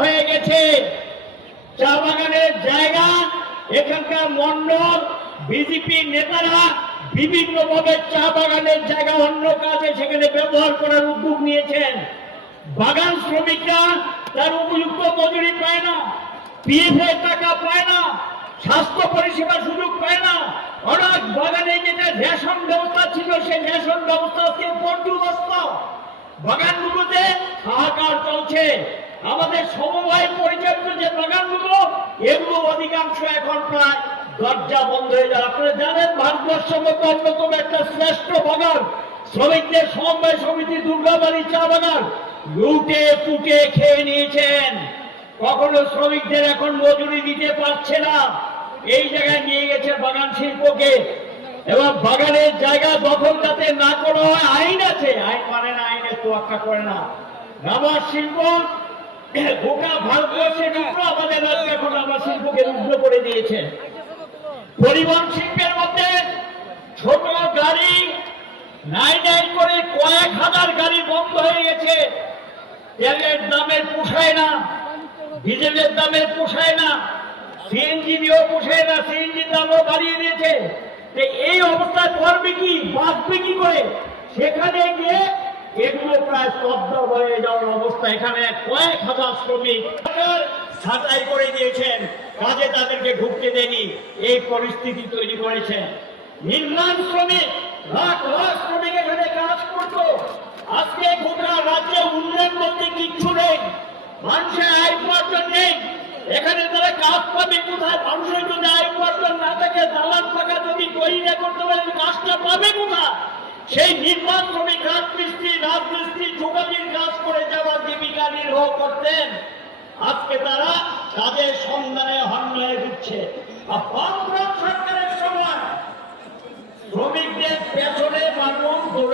হয়ে গেছে। চা বাগানের জায়গা, এখানকার মন্ডল বিজেপি নেতারা বিভিন্ন ভাবে চা বাগানের জায়গা অন্য কাজে সেখানে ব্যবহার করার উদ্যোগ নিয়েছেন। বাগান শ্রমিকরা তার উপযুক্ত মজুরি পায় না পিএফ টাকা পায় না, স্বাস্থ্য পরিষেবা সুযোগ পায় না। অনেক বাগানে যেটা রেশন ব্যবস্থা ছিল, সেই রেশন ব্যবস্থা আজকে পর্যুদস্ত বাগানগুলোতে হাহাকার চলছে। আমাদের সমবায় পরিচালিত যে বাগানগুলো, এগুলো অধিকাংশ এখন প্রায় দরজা বন্ধ হয়ে যায়। আপনারা জানেন, ভারতবর্ষ মধ্যে অন্যতম একটা শ্রেষ্ঠ বাগান, শ্রমিকদের সমবায় সমিতি দুর্গাবাড়ি চা বাগান। লুটে পুটে খেয়ে নিয়েছেন। কখনো শ্রমিকদের এখন মজুরি দিতে পারছে না। এই জায়গায় নিয়ে গেছে বাগান শিল্পকে। এবং বাগানের জায়গা দখল যাতে না করা হয়, আইন আছে। আইন মানে না, আইনের তোয়াক্কা করে না। রাবার শিল্প গোটা ভারতবর্ষে রুগ্ন আমাদের রাজ্যে এখন রাবার শিল্পকে রুগ্ন করে দিয়েছে। পরিবহন শিল্পের মধ্যে ছোট গাড়ি নাই নাই করে কয়েক হাজার গাড়ি বন্ধ হয়ে গেছে। তেলের দামের পোষায় না, ডিজেলের দামের পোষায় না সিএনজি দিয়েও পোষায় না সিএনজির দামও বাড়িয়ে দিয়েছে। এই অবস্থায় করবে কি, বাঁচবে কি করে? সেখানে গিয়ে এগুলো প্রায় স্তব্ধ হয়ে যাওয়ার অবস্থা। এখানে কয়েক হাজার শ্রমিক ছাঁটাই করে দিয়েছেন। কাজে তাদেরকে ঢুকতে দেয়নি। এই পরিস্থিতি তৈরি করেছেন। নির্মাণ শ্রমিক, লাখ লাখ শ্রমিক এখানে কাজ করতো। আজকে গোটা রাজ্যে উন্নয়ন বলতে কিচ্ছু নেই। মানুষের আয় উপার্জন নেই। এখানে তারা কাজ পাবে কোথায়? মানুষের যদি আয় উপার্জন না থাকে দালান টাকা যদি তৈরি করতে পারে, কাজটা পাবে কোথায়? সেই নির্মাণ শ্রমিক রাজমিস্ত্রি কাজ করে যাওয়া জীবিকা নির্বাহ করতেন। আজকে তারা কাজের সন্ধানে হন্যে দিচ্ছে।